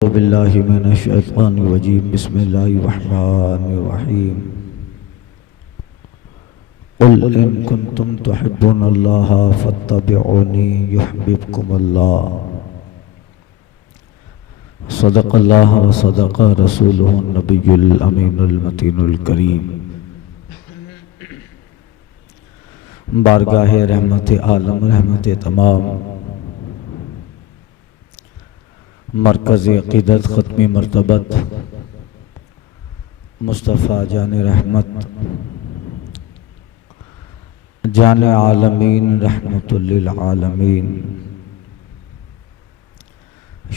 أعوذ بالله من الشيطان الرجيم بسم الله الرحمن الرحيم قل إن كنتم تحبون الله فاتبعوني يحببكم الله صدق الله وصدق رسوله النبي الأمين المتين الكريم بارگاہ رحمت عالم رحمت تمام مرکز عقیدت ختمی مرتبت مصطفیٰ جان رحمت جان عالمین رحمت للعالمین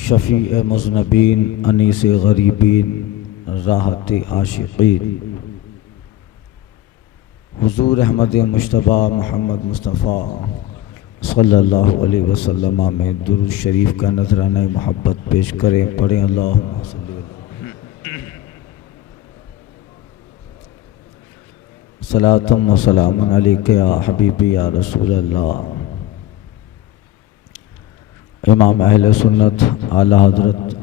شفیع مذنبین انیس غریبین راحت عاشقین حضور احمد مجتبی محمد مصطفیٰ صلی اللہ علیہ وسلم میں درود شریف کا نذرانہ محبت پیش کریں. پڑھیں اللہم صلی صلاۃ و سلام علیک یا حبیبی یا رسول اللہ. امام اہل سنت اعلی حضرت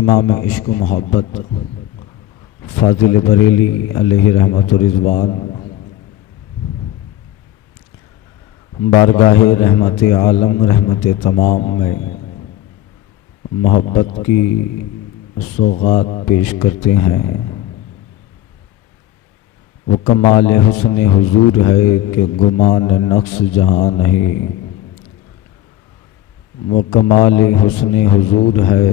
امام عشق و محبت فاضل بریلی علیہ رحمت و رضوان بارگاہ رحمت عالم رحمت تمام میں محبت کی سوغات پیش کرتے ہیں. وہ کمال حسن حضور ہے کہ گمان نقص جہاں نہیں. وہ کمال حسن حضور ہے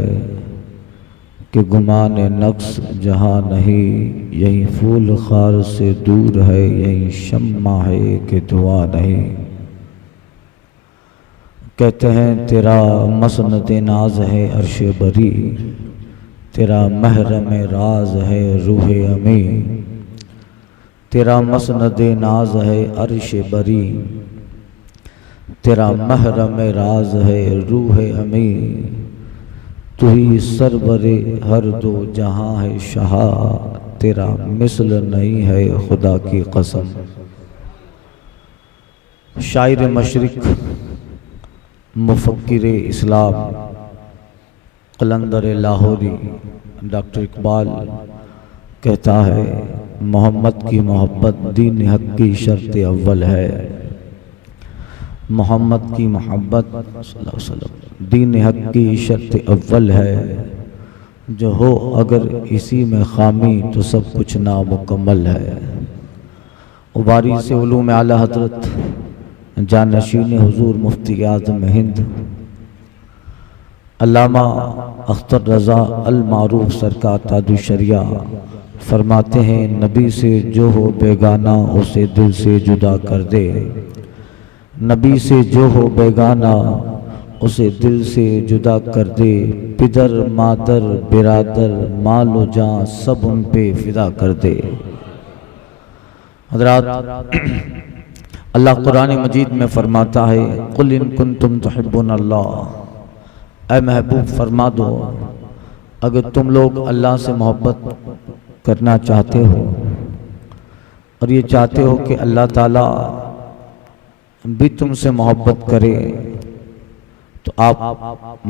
کہ گمان نقص جہاں نہیں. یہی پھول خار سے دور ہے یہی شمع ہے کہ دعا نہیں. کہتے ہیں تیرا مسند ناز ہے عرش بری تیرا محرم راز ہے روح امی. تیرا مسند ناز ہے عرش بری تیرا محرم راز ہے روح امی. تو ہی سرور ہر دو جہاں ہے شہا تیرا مثل نہیں ہے خدا کی قسم. شاعر مشرق مفکر اسلام قلندر لاہوری ڈاکٹر اقبال کہتا ہے محمد کی محبت دین حق کی شرط اول ہے. محمد کی محبت صلی اللہ علیہ وسلم دین حق کی شرط اول ہے. جو ہو اگر اسی میں خامی تو سب کچھ نامکمل ہے. وارث علوم اعلی حضرت جانشین حضور مفتی اعظم ہند علامہ اختر رضا المعروف سرکار تاج الشریعہ فرماتے ہیں نبی سے جو ہو بیگانہ اسے دل سے جدا کر دے. نبی سے جو ہو بیگانہ اسے دل سے جدا کر دے. پدر مادر برادر مال و جان سب ان پہ فدا کر دے. حضرات اللہ قرآن مجید میں فرماتا ہے قل ان کنتم تحبون اللہ. اے محبوب فرما دو اگر تم لوگ اللہ سے محبت کرنا چاہتے ہو اور یہ چاہتے ہو کہ اللہ تعالیٰ بھی تم سے محبت کرے تو آپ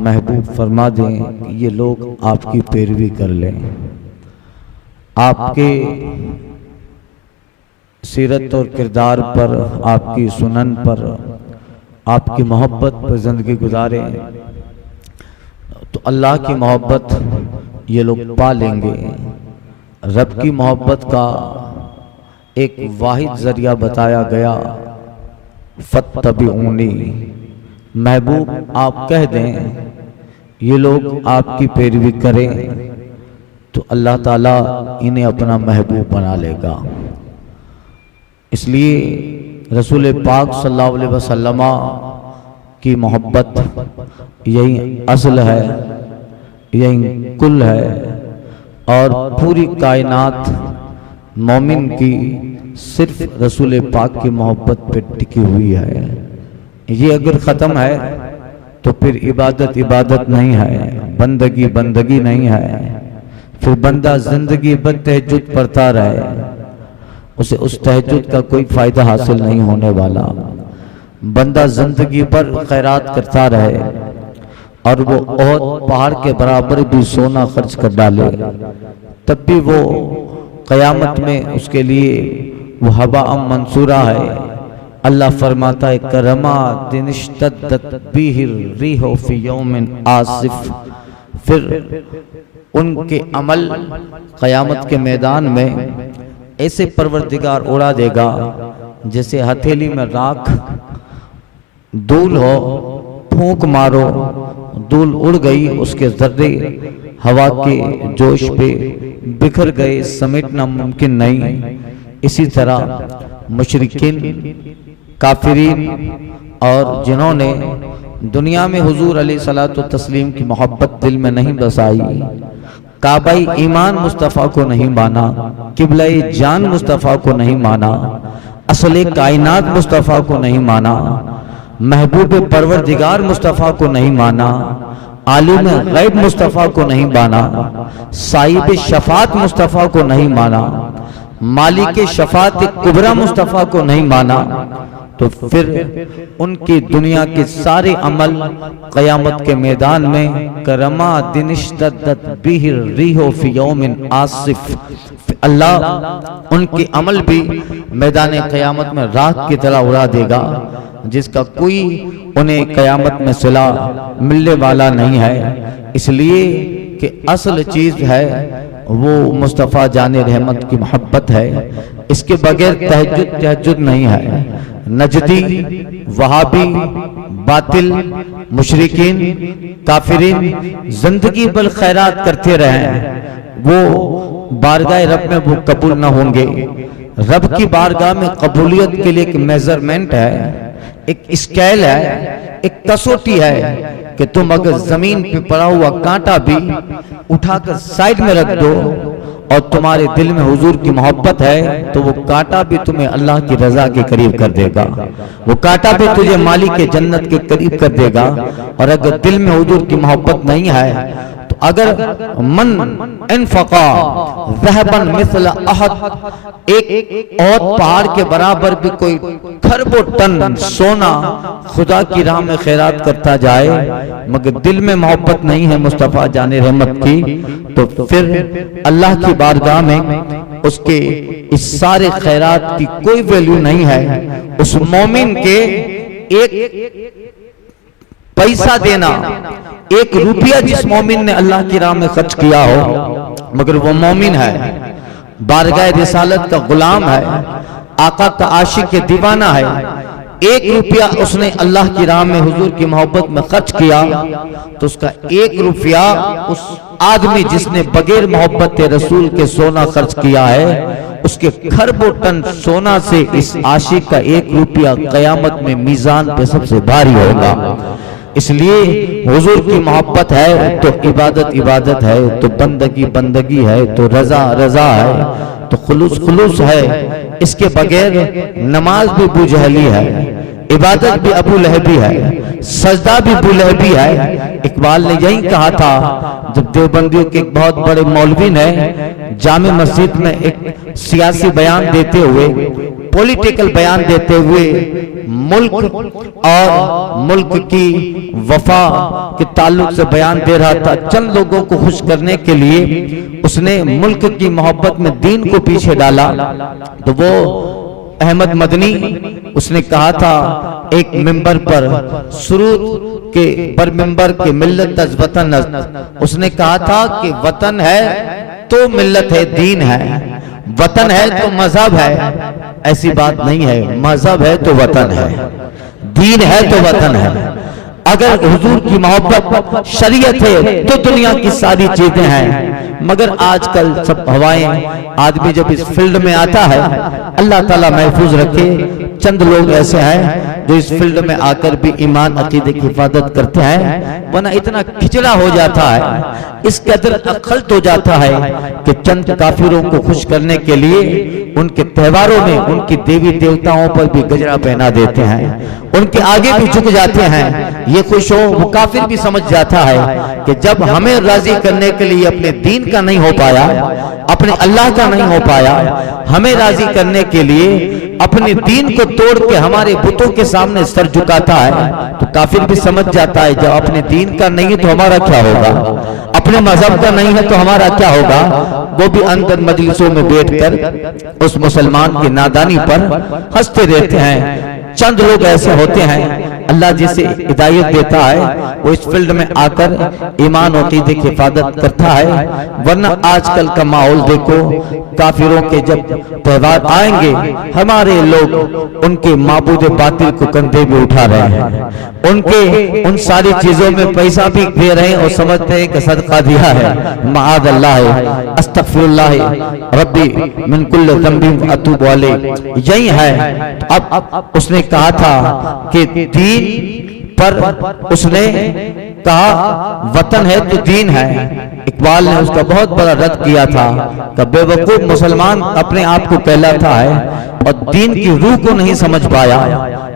محبوب فرما دیں کہ یہ لوگ آپ کی پیروی کر لیں. آپ کے سیرت اور کردار پر آپ کی سنن پر آپ کی محبت پر زندگی گزاریں تو اللہ کی محبت یہ لوگ پا لیں گے. رب کی محبت کا ایک واحد ذریعہ بتایا گیا فاتبعونی. محبوب آپ کہہ دیں یہ لوگ آپ کی پیروی کریں تو اللہ تعالیٰ انہیں اپنا محبوب بنا لے گا. اس لیے رسول پاک صلی اللہ علیہ وسلم کی محبت یہی اصل ہے یہی کل ہے اور پوری کائنات مومن کی صرف رسول پاک کی محبت پہ ٹکی ہوئی ہے. یہ اگر ختم ہے تو پھر عبادت عبادت نہیں ہے بندگی بندگی نہیں ہے. پھر بندہ زندگی بھر تہجد پڑھتا رہے اسے اس تہجد کا کوئی فائدہ حاصل نہیں ہونے والا. بندہ زندگی پر خیرات کرتا رہے اور وہ احد پہاڑ کے برابر بھی سونا خرچ کر ڈالے تب بھی وہ قیامت میں اس کے لیے وہ ہوا منصورہ ہے۔ اللہ فرماتا ہے کرما دن اشتدت بیہ الریح فی یوم آصف، پھر ان کے عمل قیامت کے میدان میں ایسے پروردگار اڑا دے گا جیسے ہتھیلی میں راکھ دھول ہو، پھونک مارو دھول اڑ گئی، اس کے ذرے ہوا کے جوش پہ بکھر گئے، سمیٹنا ممکن نہیں۔ اسی طرح مشرکین، کافرین اور جنہوں نے دنیا میں حضور علیہ الصلوۃ والتسلیم کی محبت دل میں نہیں بسائی، کعبہ ایمان مصطفیٰ کو نہیں مانا، قبلہ جان مصطفیٰ کو نہیں مانا، اصل کائنات مصطفیٰ کو نہیں مانا، محبوب پروردگار مصطفیٰ کو نہیں مانا، عالم غیب مصطفیٰ کو نہیں مانا، صاحب شفاعت مصطفیٰ کو نہیں مانا، مالک شفاعت کبریٰ مصطفیٰ کو نہیں مانا، تو پھر ان کی دنیا کے سارے عمل قیامت کے میدان میں کرما دن اشتدت بیہ الریح فی یوم آصف، اللہ ان کے عمل بھی میدان قیامت میں راکھ کی طرح اڑا دے گا، جس کا کوئی انہیں قیامت میں صلہ ملنے والا نہیں ہے۔ اس لیے کہ اصل چیز ہے وہ مصطفیٰ جان رحمت کی محبت ہے، اس کے بغیر تہجد نہیں ہے۔ نجدی، وہابی، باطل، مشرکین، کافرین زندگی بھر خیرات کرتے رہیں، وہ بارگاہ رب میں وہ قبول نہ ہوں گے۔ رب کی بارگاہ میں قبولیت کے لیے ایک میزرمنٹ ہے، ایک اسکیل ہے، ایک کسوٹی ہے کہ تم اگر زمین پہ پڑا ہوا کانٹا بھی اٹھا کر سائیڈ میں رکھ دو اور تمہارے دل میں حضور کی محبت ہے تو وہ کانٹا بھی تمہیں اللہ کی رضا کے قریب کر دے گا، وہ کانٹا بھی تجھے مالک کے جنت کے قریب کر دے گا۔ اور اگر دل میں حضور کی محبت نہیں ہے تو اگر من انفقا ذہبا مثل احد، ایک اور پہاڑ کے برابر بھی کوئی کھربوں ٹن سونا خدا کی راہ میں خیرات کرتا جائے مگر دل میں محبت نہیں ہے مصطفیٰ جان رحمت کی، تو پھر اللہ کی بارگاہ میں اس کے اس سارے خیرات کی کوئی ویلیو نہیں ہے۔ اس مومن کے ایک پیسہ دینا، ایک روپیہ جس مومن نے اللہ کی راہ میں خرچ کیا ہو مگر وہ مومن ہے، بارگاہ رسالت کا غلام ہے، آقا کا عاشق کے دیوانہ ہے، ایک روپیہ اس نے اللہ کی راہ میں حضور کی محبت میں خرچ کیا تو اس کا ایک روپیہ اس آدمی جس نے بغیر محبت رسول کے سونا خرچ کیا ہے، اس کے کھربوں ٹن سونا سے اس عاشق کا ایک روپیہ قیامت میں میزان پہ سب سے بھاری ہوگا۔ اس لیے حضور کی محبت ہے تو عبادت عبادت ہے، تو بندگی بندگی ہے، تو رضا رضا ہے، تو خلوص خلوص ہے۔ اس کے بغیر نماز بھی ابو جہلی ہے، عبادت بھی ابو لہبی ہے، سجدہ بھی ابو لہبی ہے۔ اقبال نے یہی کہا تھا جب دیوبندیوں کے ایک بہت بڑے مولوی نے جامع مسجد میں ایک سیاسی بیان دیتے ہوئے، پولیٹیکل بیان دیتے ہوئے ملک اور ملک کی وفا کے تعلق سے بیان دے رہا تھا، چند لوگوں کو خوش کرنے کے لیے اس نے ملک کی محبت میں دین کو پیچھے ڈالا، تو وہ احمد مدنی اس نے کہا تھا ایک ممبر پر سرود کے پر ممبر کے ملت از وطن، اس نے کہا تھا کہ وطن ہے تو ملت ہے، دین ہے، وطن ہے تو مذہب ہے۔ ایسی بات نہیں ہے، مذہب ہے تو وطن ہے، دین ہے تو وطن ہے۔ اگر حضور کی محبت شریعت ہے تو دنیا کی ساری چیزیں ہیں، مگر آج کل سب ہوائیں، آدمی جب اس فیلڈ میں آتا ہے، اللہ تعالیٰ محفوظ رکھے، چند لوگ ایسے ہیں جو اس فیلڈ میں آ کر بھی ایمان عقیدے کی حفاظت کرتے ہیں، ورنہ اتنا کھچڑا ہو جاتا ہے، اس قدر اخلط ہو جاتا ہے کہ چند کافروں کو خوش کرنے کے لیے ان کے تہواروں میں ان کی دیوی دیوتاؤں پر بھی گجرا پہنا دیتے ہیں، ان کے آگے بھی جھک جاتے ہیں۔ یہ خوش ہو، وہ کافر بھی سمجھ جاتا ہے کہ جب ہمیں راضی کرنے کے لیے اپنے دین کا نہیں ہو پایا، اپنے اللہ کا نہیں ہو پایا، ہمیں راضی کرنے کے لیے اپنے دین کو توڑ کے ہمارے بتوں کے سامنے سر جھکاتا ہے تو کافر بھی سمجھ جاتا ہے جب اپنے دین کا نہیں ہے تو ہمارا کیا ہوگا، اپنے مذہب کا نہیں ہے تو ہمارا کیا ہوگا۔ وہ بھی اندر مجلسوں میں بیٹھ کر اس مسلمان کی نادانی پر ہنستے رہتے ہیں۔ چند لوگ ایسے ہوتے ہیں اللہ جسے ہدایت دیتا ہے وہ اس فیلڈ میں آ کر ایمان و عقیدے کی حفاظت کرتا ہے، ورنہ آج کل کا ماحول دیکھو، کافروں کے جب تہوار آئیں گے ہمارے لوگ ان کے معبود باطل کو کندھے میں اٹھا رہے ہیں، ان ساری چیزوں میں پیسہ بھی دے رہے ہیں اور سمجھتے ہیں کہ صدقہ دیا ہے۔ معاذ اللہ، استغفر اللہ ربی من کل ذنب اتوب الیہ، یہی ہے۔ اب اس نے کہا تھا کہ دین پر اس نے کہا وطن ہے تو دین ہے۔ اقبال نے اس کا بہت بڑا رد کیا تھا کہ بے وقوف مسلمان اپنے آپ کو کہلاتا ہے اور دین کی روح کو نہیں سمجھ پایا،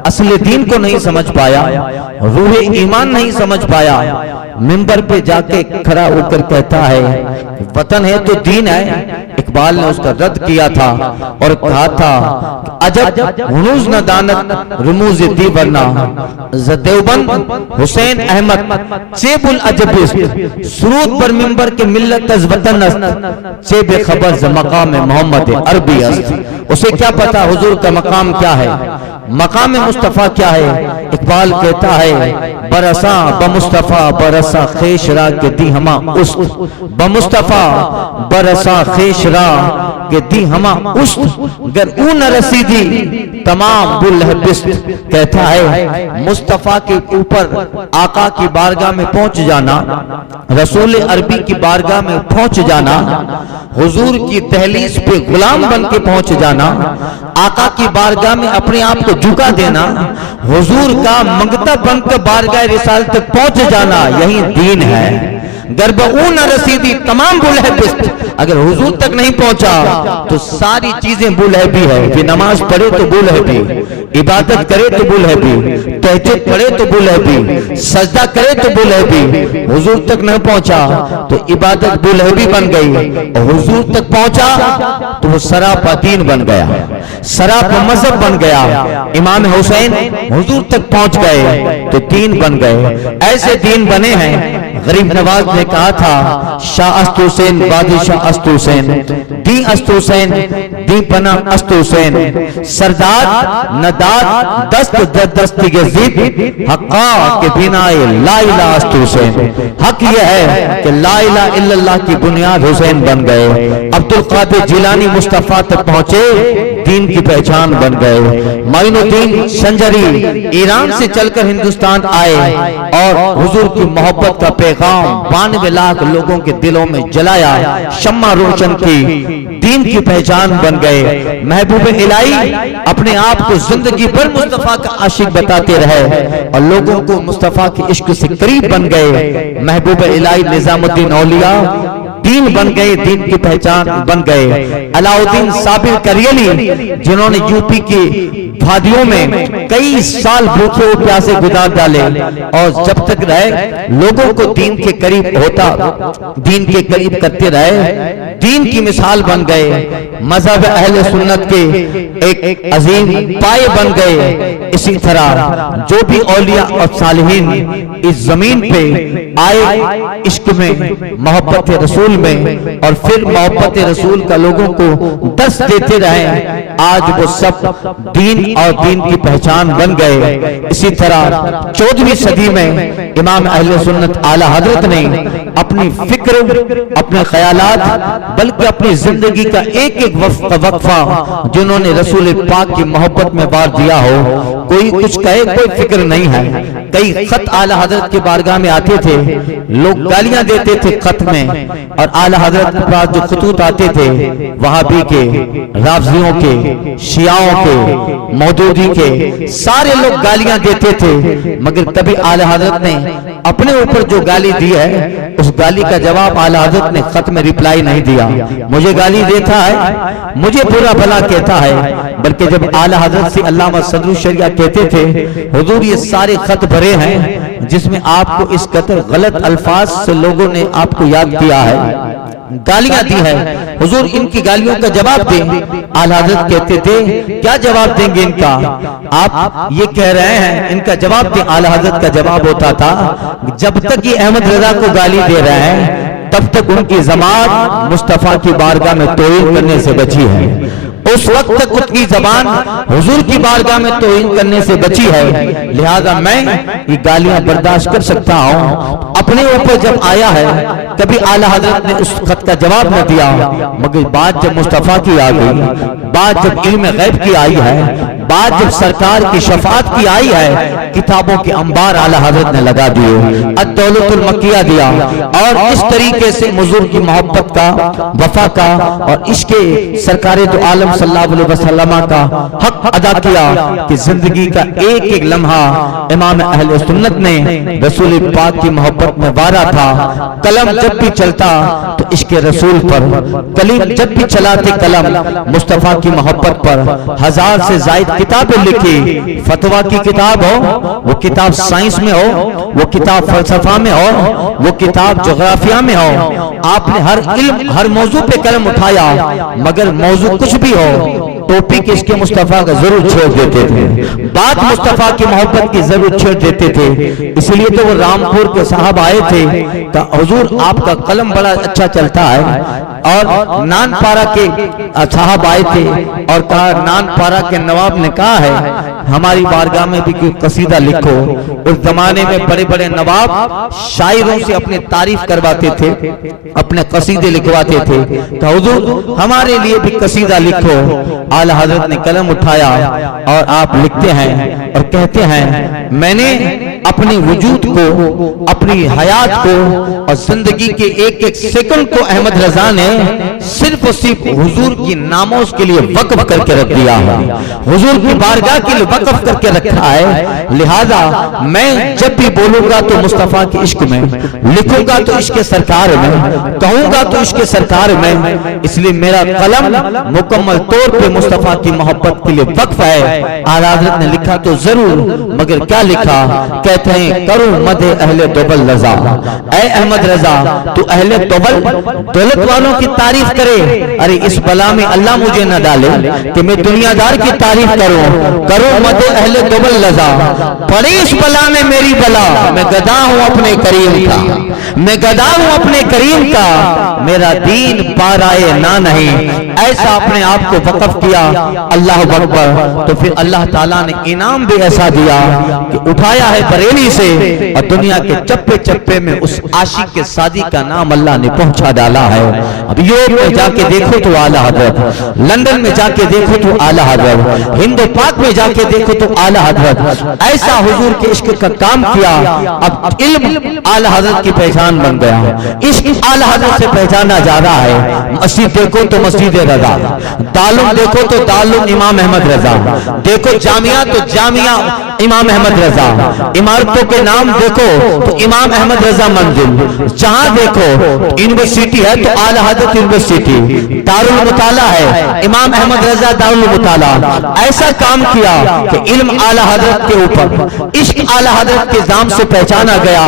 اصل دین کو نہیں سمجھ پایا، روح ایمان نہیں سمجھ پایا، منبر پہ جا کے کھڑا ہو کر کہتا ہے وطن ہے تو دین ہے۔ اقبال نے اس کا رد کیا تھا اور کہا تھا عجب ہنوز نہ دانت رموز دی ورنہ دیوبند حسین احمد چیب العجبست سرود پر منبر کے ملت از وطن است چیب خبر ز مقام محمد عربی است۔ اسے کیا پتا حضور کا مقام کیا ہے، مقام مصطفیٰ کیا ہے۔ اقبال کہتا ہے برساں بمصطفیٰ برساں خیش را کے دی ہما است، بمصطفیٰ برساں خیش را کہ دی ہما است گر او نہ رسیدی تمام بلہبست۔ کہتا ہے مصطفیٰ کے اوپر آقا کی بارگاہ میں پہنچ جانا، رسول عربی کی بارگاہ میں پہنچ جانا، حضور کی دہلیز پہ غلام بن کے پہنچ جانا، آقا کی بارگاہ میں اپنے آپ کو جھکا دینا، حضور کا منگتا بن کے بارگاہ رسالت تک پہنچ جانا، یہی دین ہے۔ گرب اون رسیدی تمام بلہبست، اگر حضور تک نہیں پہنچا تو ساری چیزیں بلہبی ہے۔ کہ نماز پڑھے تو بلہبی، عبادت کرے تو بلہبی، تہجد پڑھے تو بلہبی، سجدہ کرے تو بلہبی، حضور تک نہیں پہنچا تو عبادت بلہبی بن گئی، اور حضور تک پہنچا تو وہ سراپا دین بن گیا، سراپا مذہب بن گیا۔ امام حسین حضور تک پہنچ گئے تو دین بن گئے۔ ایسے دین بنے ہیں۔ غریب نواز نے کہا تھا شاہ است حسین بادشاہ است حسین دی است حسین دی پناہ است حسین سردار نداد دست دستی گزید حقا کے بنائے لا الہ است حسین۔ حق یہ ہے کہ لا الہ الا اللہ کی بنیاد حسین بن گئے۔ عبد القادر جیلانی مصطفیٰ تک پہنچے، دین کی پہچان بن گئے۔ معین الدین سنجری ایران سے چل کر ہندوستان آئے اور حضور کی محبت کا پیغام 92 لاکھ لوگوں کے دلوں میں جلایا، شمع روشن کی، دین کی پہچان بن گئے۔ محبوب الہی اپنے آپ کو زندگی بھر مصطفیٰ کا عاشق بتاتے رہے اور لوگوں کو مصطفیٰ کے عشق سے قریب بن گئے۔ محبوب الہی نظام الدین اولیاء دین بن گئے، دین کی پہچان بن گئے۔ علاؤدین صابر کریلی جنہوں نے یو پی کی وادیوں میں کئی سال بھوکے و پیاسے گزار ڈالے اور جب تک رہے لوگوں کو دین کے قریب ہوتا، دین کے قریب کرتے رہے، دین کی مثال بن گئے، مذہب اہل سنت کے ایک عظیم پائے بن گئے۔ اسی طرح جو بھی اولیاء اور صالحین اس زمین پہ آئے عشق میں، محبت رسول میں، اور پھر محبت رسول کا لوگوں کو درس دیتے رہے، آج وہ سب دین اور دین کی پہچان بن گئے۔ اسی طرح 14ویں صدی میں امام اہل سنت اعلیٰ حضرت نے اپنی فکر، اپنے خیالات، بلکہ اپنی زندگی کا ایک ایک وقفہ جنہوں نے رسول پاک کی محبت میں وار دیا ہو، کوئی کچھ کہے کوئی فکر نہیں ہے۔ کئی خط اعلیٰ حضرت کی بارگاہ میں آتے تھے، لوگ گالیاں دیتے تھے خط میں، اور اعلیٰ حضرت کے پاس جو خطوط آتے تھے وہابی کے، رافضیوں کے، شیعوں کے، مودودی کے، سارے لوگ گالیاں دیتے تھے، مگر کبھی اعلیٰ حضرت نے اپنے اوپر جو گالی دی ہے اس گالی کا جواب اعلیٰ حضرت نے خط میں ریپلائی نہیں دیا۔ مجھے گالی دیتا ہے، مجھے برا بھلا کہتا ہے، بلکہ جب اعلیٰ حضرت سے علامہ صدر الشریعہ کہتے تھے حضور یہ سارے خط بھرے ہیں جس میں آپ کو اس قدر غلط الفاظ سے لوگوں نے آپ کو یاد کیا ہے، گالیاں دی ہے، حضور ان کی گالیوں کا جواب دیں۔ اعلیٰ حضرت کہتے تھے کیا جواب دیں گے ان کا؟ آپ یہ کہہ رہے ہیں ان کا جواب دیں۔ اعلیٰ حضرت کا جواب ہوتا تھا جب تک یہ احمد رضا کو گالی دے رہے ہیں تب تک ان کی زبان مصطفیٰ کی بارگاہ میں توہین کرنے سے بچی ہے، اس وقت تک ان کی زبان حضور کی بارگاہ میں توہین کرنے سے بچی ہے، لہذا میں یہ گالیاں برداشت کر سکتا ہوں۔ اپنے اوپر جب آیا ہے کبھی اعلیٰ حضرت نے اس خط کا جواب نہ دیا، مگر بات جب مصطفیٰ کی آ گئی، بات جب علم غیب کی آئی ہے، بات جب سرکار کی شفاعت کی آئی ہے، کتابوں کے انبار اعلیٰ حضرت نے لگا دیے، الدولت المکیہ دیا، اور اس طریقے سے حضور کی محبت کا، وفا کا اور عشق سرکار دو عالم صلی اللہ علیہ وسلم کا حق ادا کیا کہ زندگی کا ایک ایک لمحہ امام اہل سنت نے رسول پاک کی محبت میں وارا تھا۔ قلم جب بھی چلتا تو عشق رسول پر، کلیم جب بھی چلاتے قلم مصطفیٰ کی محبت پر، 1000 سے زائد کتابیں لکھی، فتویٰ کی کتاب ہو، وہ کتاب سائنس میں ہو، وہ کتاب فلسفہ میں ہو، وہ کتاب جغرافیہ میں ہو، آپ نے ہر علم ہر موضوع پہ قلم اٹھایا، مگر موضوع کچھ بھی ہو ٹوپک اس کے مصطفیٰ کا ضرور چھوڑ دیتے تھے، بات مصطفیٰ کی محبت کی ضرور چھوڑ دیتے تھے۔ اس لیے تو وہ رامپور کے صاحب آئے تھے کہ حضور آپ کا قلم بڑا اچھا چلتا ہے، اور نان پارا کے صاحب آئے تھے اور کہا نان پارا کے نواب نے کہا ہے ہماری بارگاہ میں بھی کوئی قصیدہ لکھو۔ اس زمانے میں بڑے بڑے نواب شاعروں سے اپنی تعریف کرواتے تھے، اپنے قصیدے لکھواتے تھے، کہ حضور ہمارے لیے بھی قصیدہ لکھو۔ اعلیٰ حضرت نے قلم اٹھایا اور آپ لکھتے ہیں اور کہتے ہیں میں نے اپنی وجود کو، اپنی حیات کو اور زندگی کے ایک ایک سیکنڈ کو احمد رضا نے صرف اور صرف حضور کی ناموز کے لیے وقف کر کے رکھ دیا ہے، حضور کی بارگاہ کے لیے وقف کر کے رکھا ہے۔ لہذا میں جب بھی بولوں گا تو مصطفیٰ کے عشق میں، لکھوں گا تو عشق سرکار میں، کہوں گا تو عشق سرکار میں، اس لیے میرا قلم مکمل طور پہ مصطفیٰ کی محبت کے لیے وقف ہے۔ اعلیٰ حضرت نے لکھا تو ضرور، مگر کیا لکھا؟ کہتے ہیں کروں مدح اہل دوبل رضا، اے احمد رضا تو اہل دوبل دولت والوں کی تعریف کرے، ارے اس بلا میں اللہ مجھے نہ ڈالے کہ میں دنیا دار کی تعریف کروں مدح اہل دوبل رضا، پڑے اس بلا میں میری بلا، میں گدا ہوں اپنے کریم کا، میں گدا ہوں اپنے کریم کا، میرا دین پارائے نہ نہیں، ایسا اپنے آپ کو وقف کیا۔ اللہ اکبر، تو پھر اللہ تعالیٰ نے انعام بھی ایسا دیا کہ اٹھایا ہے بریلی سے اور دنیا کے چپے چپے میں اس عاشق کے سادی کا نام اللہ نے پہنچا ڈالا ہے۔ اب یورپ میں جا کے دیکھو تو اعلیٰ حضرت، لندن میں جا کے دیکھو تو اعلیٰ حضرت، ہند پاک میں جا کے دیکھو تو اعلیٰ حضرت، ایسا حضور کے عشق کا کام کیا۔ اب علم اعلیٰ حضرت کی پہچان بن گیا، عشق اعلیٰ حضرت سے پہچانا جا رہا ہے۔ مسجد دیکھو تو مسجد رضا، دارالعلوم دیکھو تو دارالعلوم امام احمد رضا، دیکھو جامعہ تو جامعہ امام احمد رضا، عمارتوں کے نام دیکھو تو امام احمد رضا منزل، جہاں دیکھو یونیورسٹی ہے تو اعلیٰ حضرت یونیورسٹی، دارالمطالعہ ہے امام احمد رضا دارالمطالعہ۔ ایسا کام کیا کہ علم اعلیٰ حضرت کے اوپر، عشق اعلیٰ حضرت کے نام سے پہچانا گیا۔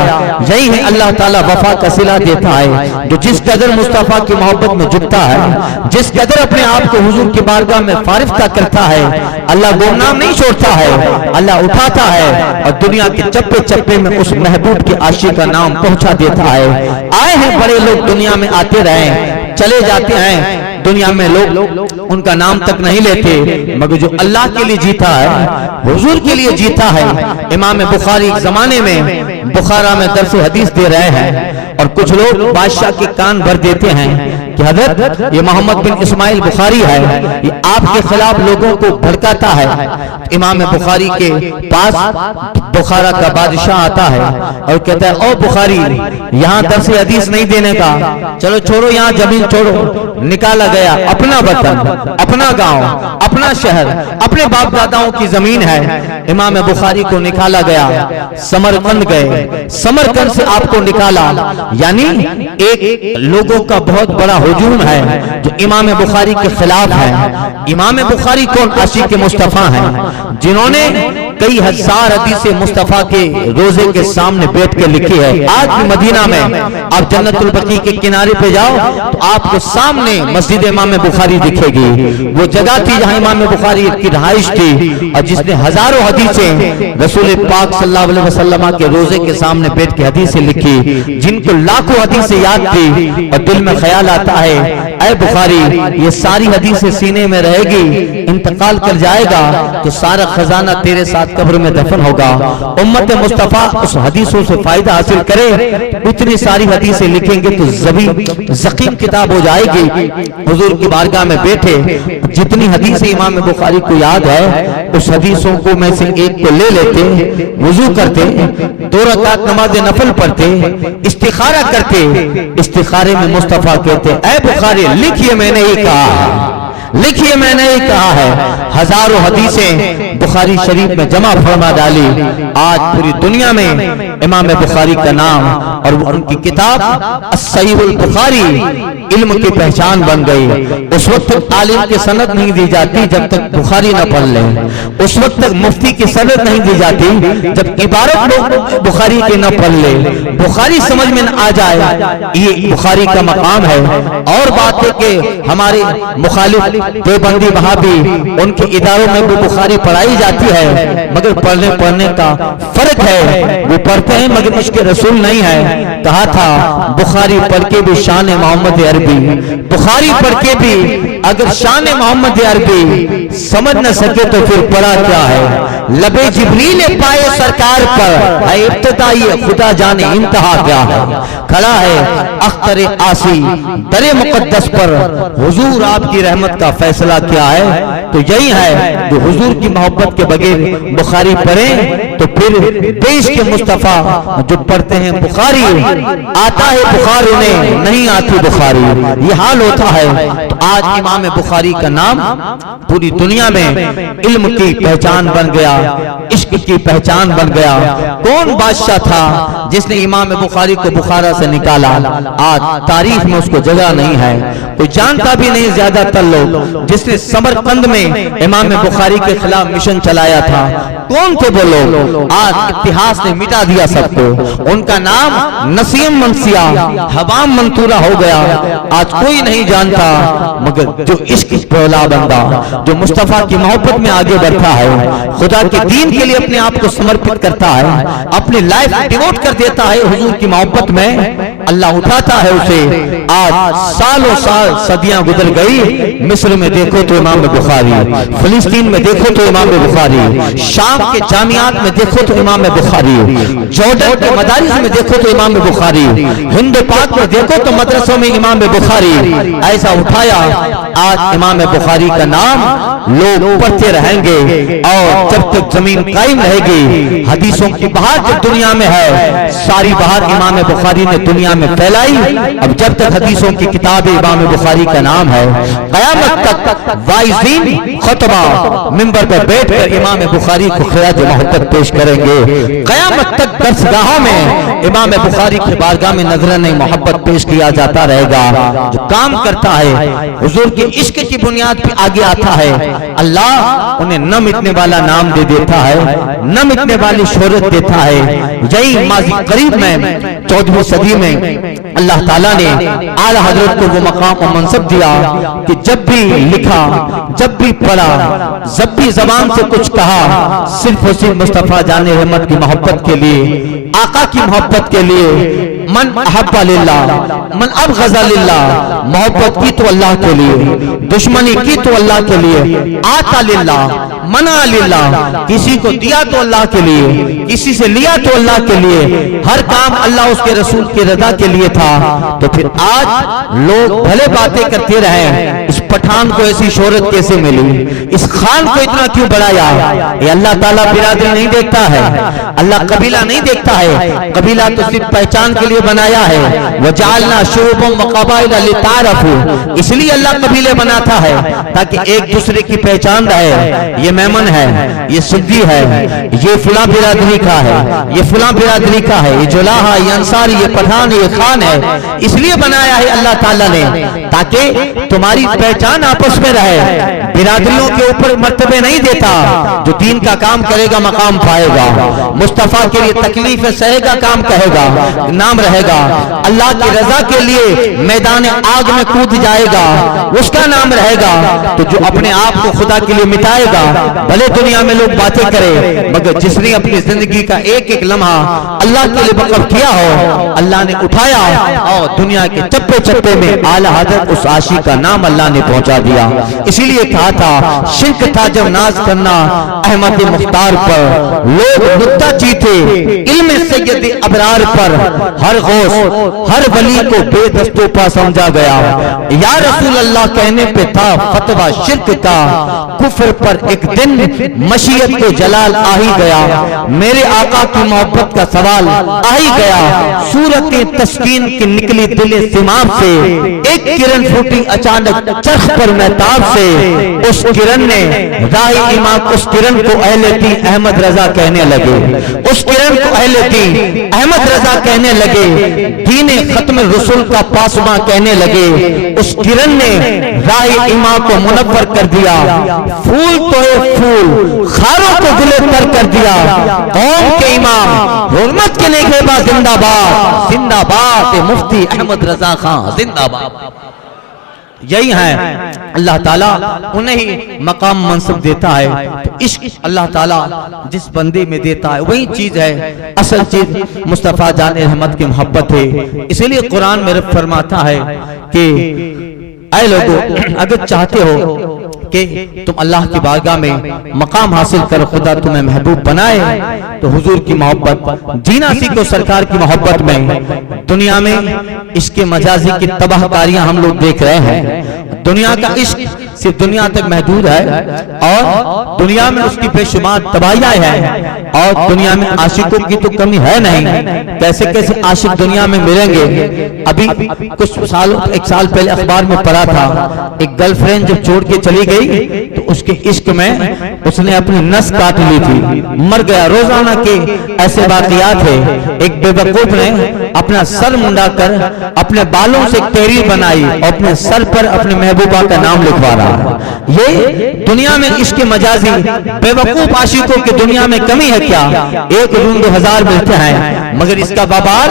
یہی ہے اللہ تعالیٰ وفا کا صلہ دیتا ہے، جو جس قدر مصطفیٰ کی محبت میں جھکتا ہے، جس قدر اپنے آپ کو حضور کی بارگاہ میں فارفتہ کرتا ہے، اللہ گمنام نہیں چھوڑتا ہے، اللہ اٹھاتا ہے اور دنیا کے چپے چپے میں اس محبوب کے عاشق کا نام پہنچا دیتا ہے۔ آئے ہیں بڑے لوگ دنیا میں، آتے رہے چلے جاتے ہیں، دنیا میں لوگ ان کا نام تک نہیں لیتے، مگر جو اللہ کے لیے جیتا ہے، حضور کے لیے جیتا ہے۔ امام بخاری ایک زمانے میں بخارا میں درس حدیث دے رہے ہیں اور کچھ لوگ بادشاہ کے کان بھر دیتے ہیں کہ حضرت یہ محمد بن اسماعیل بخاری ہے، یہ آپ کے خلاف لوگوں کو بھڑکاتا ہے۔ امام بخاری کے پاس بخارا کا بادشاہ آتا ہے اور کہتا ہے او بخاری یہاں درس حدیث نہیں دینے کا، چلو چھوڑو یہاں زمین چھوڑو۔ نکالا گیا اپنا وطن، اپنا گاؤں، اپنا شہر، اپنے باپ داداؤں کی زمین ہے، امام بخاری کو نکالا گیا، سمرقند گئے، سمرقند سے آپ کو نکالا، یعنی ایک لوگوں کا بہت بڑا ہجوم ہے جو امام بخاری کے خلاف ہے۔ امام بخاری کون؟ عاشق مصطفیٰ ہیں، جنہوں نے کئی ہزار حدیث مصطفیٰ کے روزے کے سامنے بیٹھ کے لکھی ہے۔ آج بھی مدینہ میں آپ جنت البقیع کے کنارے پہ جاؤ تو آپ کو سامنے مسجد امام بخاری دکھے گی۔ وہ جگہ تھی جہاں امام بخاری کی رہائش تھی، اور جس نے ہزاروں حدیثیں رسول پاک صلی اللہ علیہ وسلم کے روزے کے سامنے بیٹھ کے حدیثیں لکھی، جن کو لاکھوں حدیثیں یاد تھی، اور دل میں خیال آتا ہے اے بخاری یہ ساری حدیثیں سینے میں رہے گی، انتقال کر جائے گا تو سارا خزانہ تیرے ساتھ قبر میں دفن ہوگا۔ امت مصطفیٰ اس حدیثوں سے فائدہ حاصل کرے، اتنی ساری حدیثیں لکھیں گے تو زخیم کتاب ہو جائے گی۔ حضور کی بارگاہ میں بیٹھے جتنی حدیثیں امام بخاری کو یاد ہے، اس حدیثوں کو میں سے ایک کو لے لیتے، وضو کرتے، 2 رکعت نماز نفل پڑھتے، استخارہ کرتے، استخارے میں مصطفیٰ کہتے اے بخاری لکھیے میں نے ہی کہا ہے، لکھیے میں نے ہی کہا ہے۔ ہزاروں حدیثیں بخاری شریف میں جمع فرما ڈالی۔ آج پوری دنیا میں امام بخاری کا نام اور ان کی کتاب الصحیح البخاری علم کی پہچان بن گئی۔ اس وقت تک عالم کی سند نہیں دی جاتی جب تک بخاری نہ پڑھ لیں، اس وقت تک مفتی کی سند نہیں دی جاتی جب عبارت لوگ بخاری کے نہ پڑھ لیں، بخاری سمجھ میں نہ آ جائے۔ یہ بخاری کا مقام ہے۔ اور بات ہے کہ ہمارے مخالف دیوبندی وہابی ان کے اداروں میں بھی بخاری پڑھائی جاتی ہے، مگر پڑھنے کا فرق ہے، وہ پڑھتے ہیں مگر عشق رسول نہیں ہے۔ کہا تھا بخاری پڑھ کے بھی شان محمد عربی، بخاری پڑھ کے بھی اگر شان محمد عربی سمجھ نہ سکے تو پھر پڑھا کیا ہے۔ لبے جبریل پائے سرکار پر ہے ابتدائی خدا جانے انتہا کیا ہے۔ کھڑا ہے اختر آسی در مقدس پر، حضور آپ کی رحمت کا فیصلہ کیا ہے؟ تو یہی ہے جو حضور کی محبت کے بغیر بخاری پڑھیں تو پھر پیش کے مصطفیٰ جو پڑھتے ہیں بخاری آتا ہے بخار انہیں نہیں آتی بخاری، یہ حال ہوتا ہے۔ تو آج امام بخاری کا نام پوری دنیا میں علم کی پہچان بن گیا، عشق کی پہچان بن گیا۔ کون بادشاہ تھا جس نے امام بخاری کو بخارا سے نکالا؟ آج تاریخ میں اس کو جگہ نہیں ہے، کوئی جانتا بھی نہیں زیادہ تر لوگ۔ جس نے سمرقند میں امام بخاری کے خلاف مشن چلایا تھا، کون تھے وہ لوگ؟ آج اتہاس نے مٹا دیا سب کو، ان کا نام نسیم منسیہ حوام منتورہ ہو گیا۔ آج کوئی نہیں جانتا مگر جو عشق بولا بندہ جو مصطفیٰ کی محبت میں آگے بڑھتا ہے، خدا کے دین کے لیے اپنے آپ کو سمرپت کرتا ہے، اپنی لائف ڈیوٹ کر دیتا ہے حضور کی محبت میں، اللہ اٹھاتا ہے اسے۔ آج سالوں سال صدیاں گزر گئی، مصر میں دیکھو تو امام بخاری، فلسطین میں دیکھو تو امام بخاری، شام کے جامعات میں دیکھو تو امام بخاری، جارڈن کے مدارس میں دیکھو تو امام بخاری، ہند پاک میں دیکھو تو مدرسوں میں امام بخاری۔ ایسا اٹھایا آج امام بخاری کا نام لوگ پڑھتے رہیں گے، اور جب تک زمین قائم رہے گی حدیثوں کی بہار جو دنیا میں ہے، ساری بہار امام بخاری نے دنیا میں پھیلائی۔ اب جب تک حدیثوں کی کتاب امام بخاری کا نام ہے، قیامت تک وائزین خطبہ منبر پر بیٹھ کر امام بخاری کو خراج محبت پیش کریں گے، قیامت تک درسگاہوں میں امام بخاری کی بارگاہ میں نذرانہ محبت پیش کیا جاتا رہے گا۔ جو کام کرتا ہے حضور کے عشق کی بنیاد پہ آگے آتا ہے، اللہ انہیں نہ مٹنے والا نام دے دیتا ہے، نہ مٹنے والی شہرت دیتا ہے۔ یہی ماضی قریب میں 14ویں صدی میں اللہ تعالیٰ نے اعلیٰ حضرت کو وہ مقام و منصب دیا کہ جب بھی لکھا، جب بھی پڑھا، جب بھی زبان سے کچھ کہا، صرف حسین مصطفیٰ جان رحمت کی محبت کے لیے، آقا کی محبت کے لیے، من احب للہ من ابغض للہ، محبت کی تو اللہ کے لیے، دشمنی کی تو اللہ کے لیے، آتا للہ منع للہ، کسی کو دیا تو اللہ کے لیے، کسی سے لیا تو اللہ کے لیے، ہر کام اللہ اس کے رسول کی رضا کے لیے تھا۔ تو پھر آج لوگ بھلے باتیں کرتے رہے، اس پٹھان کو ایسی شہرت کیسے ملی، اس خان کو اتنا کیوں بڑھایا؟ یہ اللہ تعالیٰ برادری نہیں دیکھتا ہے، اللہ قبیلہ نہیں دیکھتا ہے، قبیلہ تو صرف پہچان کے لیے بنایا ہے۔ وَجَعَلْنَا شُعُوبًا وَقَبَائِلَ لِتَعَارَفُوا، اس لیے اللہ قبیلے بناتا ہے تاکہ ایک دوسرے کی پہچان رہے، یہ میمن ہے، یہ سدی ہے، یہ فلاں برادری کا ہے، یہ فلاں برادری کا ہے، یہ جلاحہ، یہ انصاری، یہ پٹھان، یہ خان ہے۔ اس لیے بنایا ہے اللہ تعالیٰ نے تاکہ تمہاری پہچان آپس میں رہے۔ برادریوں کے اوپر مرتبے نہیں دیتا. جو دین کا کام کرے گا مقام پائے گا. مصطفیٰ کے لیے تکلیف سہے گا, کام کہے گا, نام رہے گا. اللہ کی رضا کے لیے میدان آگ میں کود جائے گا, اس کا نام رہے گا. تو جو اپنے آپ کو خدا کے لیے مٹائے گا, بھلے دنیا میں لوگ باتیں کرے, مگر جس نے اپنی زندگی کا ایک ایک لمحہ اللہ کے لیے وقف کیا ہو, اللہ نے اٹھایا اور دنیا کے چپے چپے میں اعلیٰ حضرت اس عاشق کا نام اللہ نے پہنچا دیا. اسی لیے کہا تھا شرک تھا جب ناز کرنا احمد مختار پر, لوگ نکتہ چیتے علم سید ابرار پر, ہر غوث ہر ولی کو بے دستوں پا سمجھا گیا. یا رسول اللہ کہنے پہ تھا فتویٰ شرک کا, کفر پر ایک دن مشیت کو جلال آ ہی گیا. میرے آقا کی محبت کا سوال آ ہی گیا. صورت تسکین کی نکلی دل سمام سے, ایک کرن پھوٹی اچانک چرخ پر محتاب سے. اس کرن نے راہ امام, اس کرن کو اہل دین احمد رضا کہنے لگے, اس کرن کو اہل دین احمد رضا کہنے لگے. دین ختم رسول کا پاسباں کہنے لگے. اس کرن نے راہ امام کو منور کر دیا. پھول تو ہے پھول, خاروں کو دلے تر کر دیا. قوم کے امام حرمت کے نگہباں زندہ باد, زندہ باد مفتی احمد رضا خان زندہ باد. یہی ہیں اللہ تعالیٰ انہیں مقام منصب دیتا ہے. تو عشق اللہ تعالیٰ جس بندے میں دیتا ہے وہی چیز ہے, اصل چیز مصطفیٰ جان رحمت کی محبت ہے. اسی لیے قرآن میں رب فرماتا ہے کہ اے لوگو اگر چاہتے ہو کہ تم اللہ کی بارگاہ میں مقام حاصل کر, خدا تمہیں محبوب بنائے, تو حضور کی محبت جینا سیکھو. سرکار کی محبت میں دنیا میں عشق مجازی کی تباہ کاریاں ہم لوگ دیکھ رہے ہیں. دنیا کا عشق صرف دنیا تک محدود ہے اور دنیا میں اس کی بے شمار تباہیاں ہیں, اور دنیا میں عاشقوں کی تو کمی ہے نہیں. کیسے کیسے عاشق دنیا میں ملیں گے. ابھی کچھ سال, ایک سال پہلے اخبار میں پڑھا تھا, ایک گرل فرینڈ جب چھوڑ کے چلی گئی تو اس کے عشق میں اس نے اپنی نس کاٹ لی تھی, مر گیا. روزانہ کے ایسے واقعات ہیں. ایک بے وقوف نے اپنا سر منڈا کر اپنے بالوں سے ایک تحریر بنائی اور اپنے سر پر اپنے محبوبہ کا نام لکھوا رہا ہے. یہ دنیا میں عشق مجازی بے وقوف عاشقوں کی دنیا میں کمی ہے کیا؟ ایک روم 2000 ملتے ہیں, مگر اس کا بابال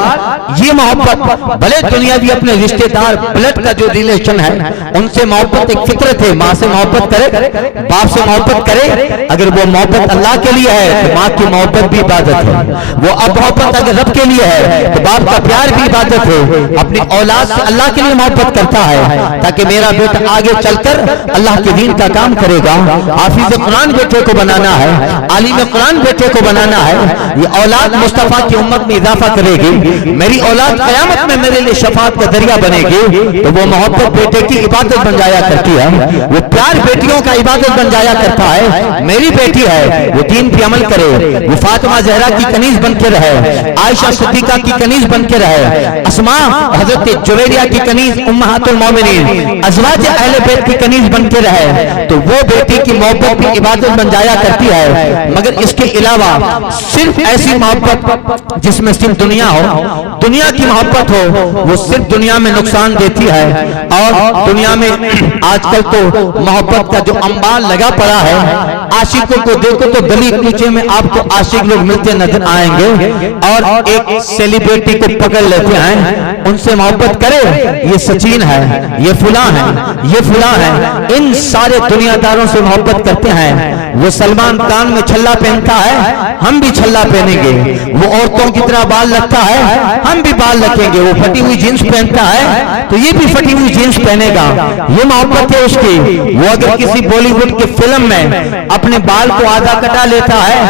یہ محبت, بھلے دنیا بھی اپنے رشتہ دار بلڈ کا جو ریلیشن ہے ان سے محبت ایک فطرت ہے. ماں سے محبت کرے, باپ سے محبت کرے, اگر وہ محبت اللہ کے لیے ہے تو ماں کی محبت بھی عبادت ہے. وہ اب محبت اگر رب کے لیے ہے تو باپ کا پیار بھی عبادت ہے. اپنی اولاد سے اللہ کے لیے محبت کرتا ہے تاکہ میرا بیٹا آگے چل کر اللہ کے دین کا کام کرے گا. حافظ قرآن بیٹے کو بنانا ہے, عالم قرآن بیٹے کو بنانا ہے. یہ اولاد مصطفیٰ کی امت میں اضافہ کرے گی. میری اولاد قیامت میں میرے لیے شفاعت کا ذریعہ بنے گی. تو وہ محبت بیٹے کی عبادت بن جایا کرتی ہے, وہ پیار بیٹیوں کا عبادت بن جایا کرتا ہے. میری بیٹی ہے وہ دین پہ عمل کرے, وہ فاطمہ زہرا کی کنیز بن کے رہے, عائشہ صدیقہ کی کنیز بن کے رہے, اسماء حضرت جویریہ کی کنیز امہات المومنین ازواج اہل بیت کی کنیز بن کے رہے. تو وہ بیٹی کی محبت بھی عبادت بن جایا کرتی ہے. مگر اس کے علاوہ صرف ایسی محبت جس میں صرف دنیا ہو, دنیا کی محبت ہو, وہ صرف دنیا میں نقصان دیتی ہے. اور دنیا میں آج کل تو محبت کا جو انبار لگا پڑا ہے, عاشقوں کو دیکھو تو گلی کوچے میں آپ کو عاشق لوگ ملتے نظر آئیں گے اور ایک سیلیبریٹی کو پکڑ لیتے ہیں, ان سے محبت کرے, یہ سچین ہے, یہ فلاں ہے, یہ فلاں ہے. ان سارے دنیا داروں سے محبت کرتے ہیں. وہ سلمان کان میں چھلا پہنتا ہے, ہم بھی چھلا پہنیں گے. وہ عورتوں کی طرح بال رکھتا ہے, ہم بھی بال رکھیں گے. وہ پھٹی ہوئی جینس پہنتا ہے تو یہ بھی پھٹی ہوئی جینس پہنے گا. یہ محبت ہے اس کی. وہ اگر کسی بالی ووڈ کی فلم میں اپنے بال کو آدھا کٹا لیتا ہے,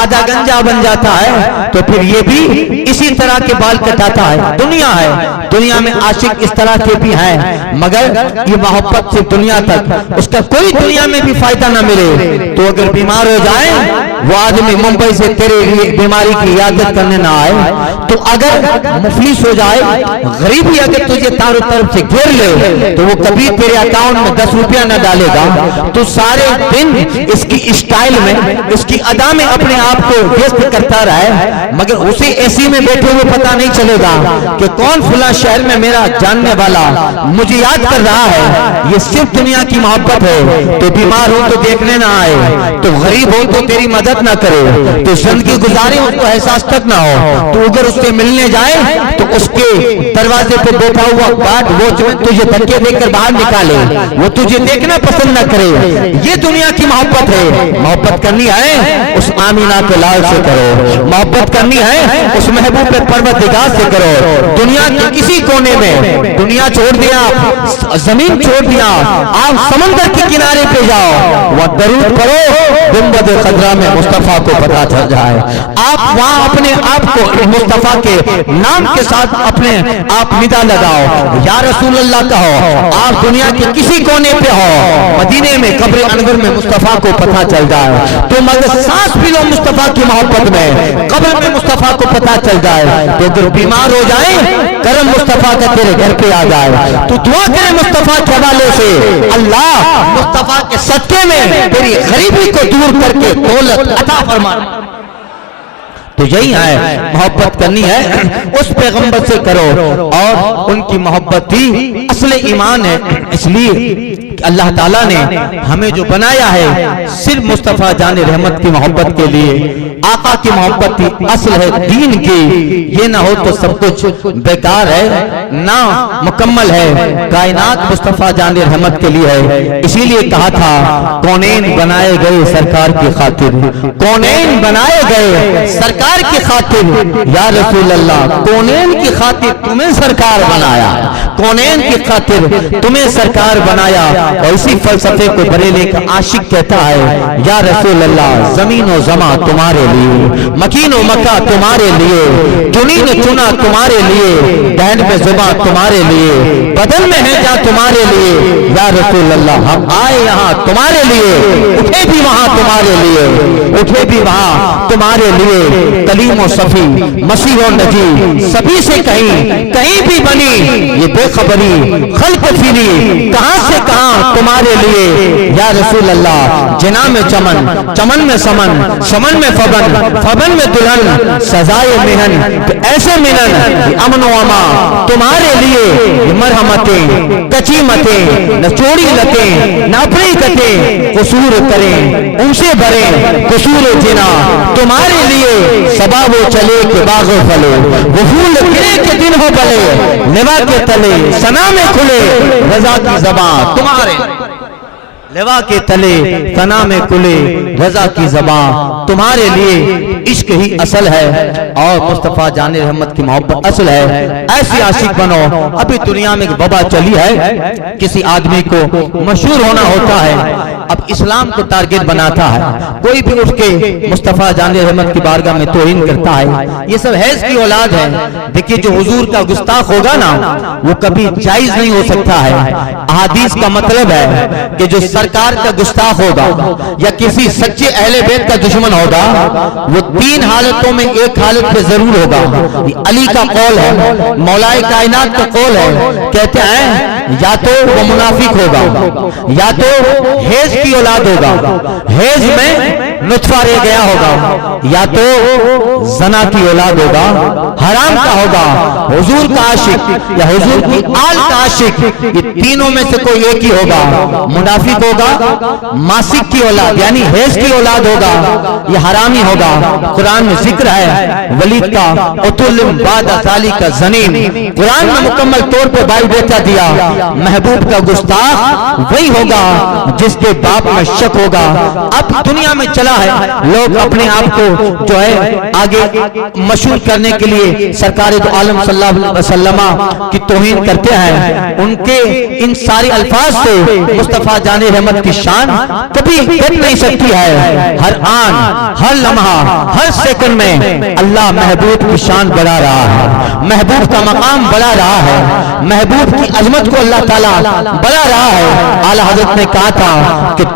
آدھا گنجا بن جاتا ہے, تو پھر یہ بھی اسی طرح کے بال کٹاتا ہے. دنیا ہے, دنیا میں عاشق اس طرح کے بھی ہیں, مگر یہ محبت سے دنیا تک, اس کا کوئی دنیا میں بھی فائدہ نہ ملے. تو اگر بیمار ہو جائیں وہ آدمی ممبئی سے تیرے بیماری کی عیادت کرنے نہ آئے، تو اگر مفلس ہو جائے، غریبی اگر تجھے چاروں طرف سے گھیر لے، تو وہ کبھی تیرے اکاؤنٹ میں 10 روپیہ نہ ڈالے گا۔ تو سارے دن اس کی اسٹائل میں، اس کی ادا میں اپنے آپ کو ویست کرتا رہے، مگر اسے ایسی میں بیٹھے ہوئے پتہ نہیں چلے گا کہ کون فلاں شہر میں میرا جاننے والا مجھے یاد کر رہا ہے۔ یہ صرف دنیا کی محبت ہے۔ تو بیمار ہو تو دیکھنے نہ آئے، تو غریب ہو تو تیری مدد نہ کرے، تو زندگی گزارے اس کو احساس تک نہ ہو، تو اگر اس سے ملنے جائے تو اس کے دروازے پہ بیٹھا ہوا گارڈ واچ مین تجھے دھکے دے کر باہر نکالے، وہ تجھے دیکھنا پسند نہ کرے۔ یہ دنیا کی محبت ہے۔ محبت کرنی ہے اس آمینہ کے لال سے کرو، محبت کرنی ہے اس محبوب پروردگار سے کرو۔ دنیا کے کسی کونے میں، دنیا چھوڑ دیا، زمین چھوڑ دیا، آپ سمندر کے کنارے پہ جاؤ، وہ درود پڑھو، گنبد خضرا میں مصطفیٰ کو پتہ چل جائے۔ آپ وہاں اپنے آپ کو مصطفیٰ کے نام کے ساتھ اپنے آپ ندا لگاؤ، یا رسول اللہ کہو۔ آپ دنیا کے کسی کونے پہ ہو، مدینے میں قبر انور میں مصطفیٰ کو پتہ چل جائے، تو مگر سانس بھی لو مصطفیٰ کی محبت میں، قبر میں مصطفیٰ کو پتہ چل جائے، تو اگر بیمار ہو جائے کرم مصطفیٰ کا تیرے گھر پہ آ جائے، تو دعا کرے مصطفیٰ کے حوالے سے، اللہ مصطفیٰ کے صدقے میں تیری غریبی کو دور کر کے دولت عطا فرما۔ تو یہی ہے محبت کرنی ہے اس پیغمبر سے کرو، اور ان کی محبت بھی اصل ایمان ہے۔ اس لیے کہ اللہ تعالیٰ نے ہمیں جو بنایا ہے صرف مصطفیٰ جان رحمت کی محبت کے لیے، آقا کی محبت کی اصل ہے دین کی۔ یہ نہ ہو تو سب کچھ بیکار ہے، نہ مکمل ہے۔ کائنات مصطفیٰ جان رحمت کے لیے ہے، اسی لیے کہا تھا کونین بنائے گئے سرکار کی خاطر، کونین بنائے گئے سرکار کی خاطر، یا رسول اللہ کونین کی خاطر تمہیں سرکار بنایا، کونین کی خاطر تمہیں سرکار بنایا۔ اور اسی فلسفے کو بریلوی کا عاشق کہتا ہے، یا رسول اللہ زمین و زمان تمہارے لیے، مکین و مکہ تمہارے لیے، چنین چنا تمہارے لیے، دہن میں زباں تمہارے لیے، بدن میں ہے جا تمہارے لیے، یا رسول اللہ ہم آئے یہاں تمہارے لیے، اٹھے بھی وہاں تمہارے لیے، اٹھے بھی وہاں تمہارے لیے۔ کلیم و صفی، مسیح و نجی، سبھی سے کہیں بھی بنی یہ بے خبری، خلق پھری کہاں سے کہاں تمہارے لیے، یا رسول اللہ جنا میں چمن، چمن میں سمن، سمن میں فبن، فبن میں دلہن، سزائے مہن تو ایسے ملن، امن و اما تمہارے لیے، مرحمتیں کچی متیں نہ چوڑی لتیں نہ اپنی کتیں، قصور کریں ان سے بھریں قصور جنا تمہارے لیے، صبا وہ چلے کہ باغ و پھلے، وہ پھول کھلے کہ دن ہو بلے، لوا کے تلے ثنا میں کھلے، رضا کی زبان تمہارے، لوا کے تلے ثنا میں کھلے، رضا کی زبان تمہارے لیے۔ عشق ہی اصل ہے اور مصطفیٰ جان رحمت کی محبت اصل ہے۔ ایسی عاشق بنو۔ ابھی دنیا میں ایک وبا چلی ہے، کسی آدمی کو مشہور ہونا ہوتا ہے، اب اسلام کو ٹارگٹ بناتا ہے، کوئی بھی اٹھ کے مصطفیٰ جان رحمت کی بارگاہ میں توہین کرتا ہے۔ یہ سب حیض کی اولاد ہے۔ دیکھیے جو حضور کا گستاخ ہوگا نا وہ کبھی جائز نہیں ہو سکتا ہے۔ احادیث کا مطلب ہے کہ جو سرکار کا گستاخ ہوگا یا کسی سچے اہل بیت کا دشمن ہوگا وہ 3 حالتوں میں ایک حالت پہ ضرور ہوگا۔ یہ علی کا قول ہے، مولائے کائنات کا قول ہے، کہتے ہیں یا تو وہ منافق ہوگا، یا تو حیض کی اولاد ہوگا، حیض میں نطفہ رہ گیا ہوگا، یا تو زنا کی اولاد ہوگا، حرام کا ہوگا، حضور کا عاشق یا حضور کی آل کا عاشق، یہ تینوں میں سے کوئی ایک ہی ہوگا۔ منافق ہوگا، ماسک کی اولاد یعنی حیض کی اولاد ہوگا، یہ حرامی ہوگا۔ قرآن میں ذکر ہے ولید کا اتل بعد ذالک زنیم، قرآن میں مکمل طور پہ بائی بیٹا دیا۔ محبوب کا گستاخ وہی ہوگا جس کے باپ میں شک ہوگا۔ اب دنیا میں چلا ہے لوگ اپنے آپ کو جو ہے آگے مشہور کرنے کے لیے سرکار دو عالم صلی اللہ علیہ وسلم کی توہین کرتے ہیں، ان کے ان سارے الفاظ سے مصطفیٰ جان رحمت کی شان کبھی گھٹ نہیں سکتی ہے۔ ہر آن ہر لمحہ ہر سیکنڈ میں اللہ محبوب کی شان بڑھا رہا ہے، محبوب کا مقام بڑھا رہا ہے، محبوب کی عظمت کو اللہ تعالیٰ بڑھا رہا ہے۔ اعلیٰ حضرت نے کہا تھا کہ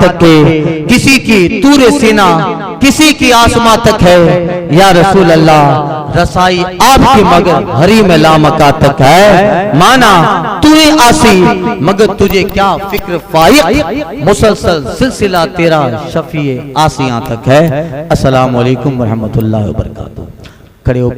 تک کہ کسی کی طور سینہ کسی کی آسماں تک ہے یا رسول اللہ رسائی آپ کی مگر حریم لامکا تک ہے مانا تو آسی مگر تجھے کیا فکر فائق مسلسل سلسلہ تیرا شفیع آسیاں تک ہے۔ السلام علیکم ورحمت اللہ وبرکاتہ۔ کھڑے ہو